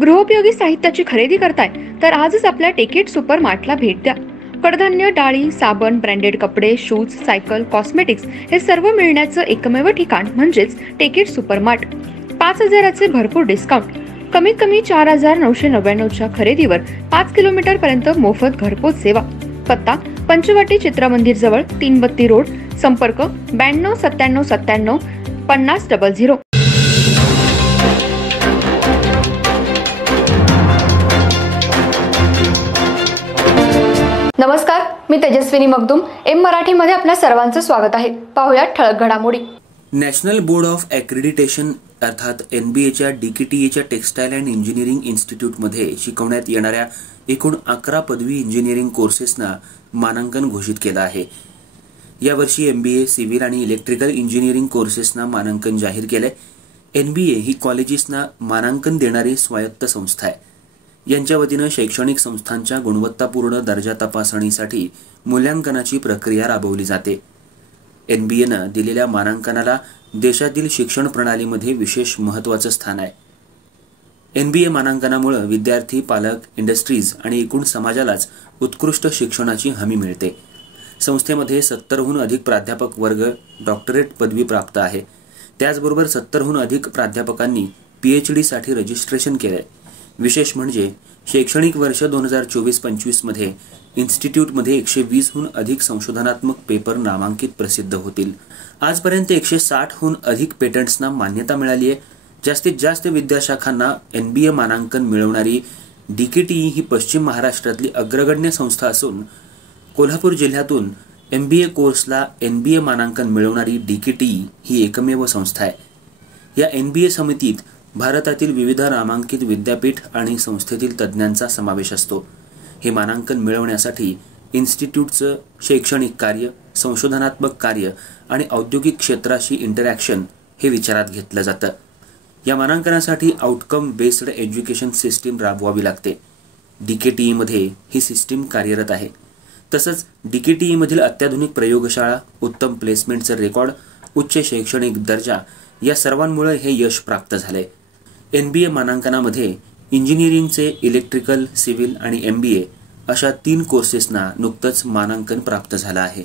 गृहोपयोगी साहित्याची खरेदी करताय तर आजच आपल्या टेकेट सुपर मार्टला भेट द्या। कडधान्य, डाळी, साबण, ब्रँडेड कपडे, शूज, सायकल, कॉस्मेटिक्स हे सर्व मिळण्याचं एकमेव ठिकाण म्हणजेच टेकेट सुपर मार्ट। 5,000चे भरपूर डिस्काउंट, कमीत कमी 4,999च्या खरेदीवर 5 किलोमीटर पर्यंत मोफत घरपोच सेवा। पत्ता पंचवटी चित्रमंदिर जवळ, 3 बत्ती रोड। संपर्क 92 97 97 50 00। नमस्कार, मी तेजस्विनी मगदूम। एम मराठीमध्ये आपल्या सर्वांचं स्वागत आहे। पाहूया ठळक घडामोडी। नॅशनल बोर्ड ऑफ ॲक्रेडिटेशन अर्थात एनबीएच्या डीकेटीईच्या टेक्सटाईल अँड इंजिनिअरिंग इन्स्टिट्यूटमध्ये शिकवण्यात येणाऱ्या एकूण 11 पदवी इंजिनिअरिंग कोर्सेसना मानांकन घोषित केलं आहे। यावर्षी एमबीए, सिव्हिल आणि इलेक्ट्रिकल इंजिनिअरिंग कोर्सेसना मानांकन जाहीर केलंय। एनबीए ही कॉलेजेसना मानांकन देणारी स्वायत्त संस्था आहे। यांच्या वतीनं शैक्षणिक संस्थांच्या गुणवत्तापूर्ण दर्जा तपासणीसाठी मूल्यांकनाची प्रक्रिया राबवली जाते। एनबीएनं दिलेल्या मानांकनाला देशातील शिक्षण प्रणालीमध्ये विशेष महत्त्वाचं स्थान आहे। एनबीए मानांकनामुळे विद्यार्थी, पालक, इंडस्ट्रीज आणि एकूण समाजालाच उत्कृष्ट शिक्षणाची हमी मिळते। संस्थेमध्ये 70हून अधिक प्राध्यापक वर्ग डॉक्टरेट पदवी प्राप्त आहे। त्याचबरोबर 70हून अधिक प्राध्यापकांनी पीएचडी साठी रजिस्ट्रेशन केलंय। विशेष म्हणजे शैक्षणिक वर्ष 2024-25 मध्ये इन्स्टिट्यूटमध्ये 120हून अधिक संशोधनात्मक पेपर नामांकित प्रसिद्ध होतील। आजपर्यंत 160हून अधिक पेटंट्सना मान्यता मिळाली आहे। जास्तीत जास्त विद्याशाखांना एनबीए मानांकन मिळवणारी डीकेटीई ही पश्चिम महाराष्ट्रातली अग्रगण्य संस्था असून कोल्हापूर जिल्ह्यातून एमबीए कोर्सला एनबीए मानांकन मिळवणारी डीकेटीई ही एकमेव संस्था आहे। या एनबीए समितीत भारतातील विविध नामांकित विद्यापीठ आणि संस्थेतील तज्ज्ञांचा समावेश असतो। हे मानांकन मिळवण्यासाठी इन्स्टिट्यूटचं शैक्षणिक कार्य, संशोधनात्मक कार्य आणि औद्योगिक क्षेत्राशी इंटरॅक्शन हे विचारात घेतलं जातं। या मानांकनासाठी आउटकम बेस्ड एज्युकेशन सिस्टीम राबवावी लागते। डीकेटीईमध्ये ही सिस्टीम कार्यरत आहे। तसंच डीकेटीईमधील अत्याधुनिक प्रयोगशाळा, उत्तम प्लेसमेंटचं रेकॉर्ड, उच्च शैक्षणिक दर्जा या सर्वांमुळे हे यश प्राप्त झालंय। एनबीए मानांकनामध्ये इंजिनिअरिंगचे इलेक्ट्रिकल, सिव्हिल आणि एमबीए अशा 3 कोर्सेसना नुकतंच मानांकन प्राप्त झालं आहे।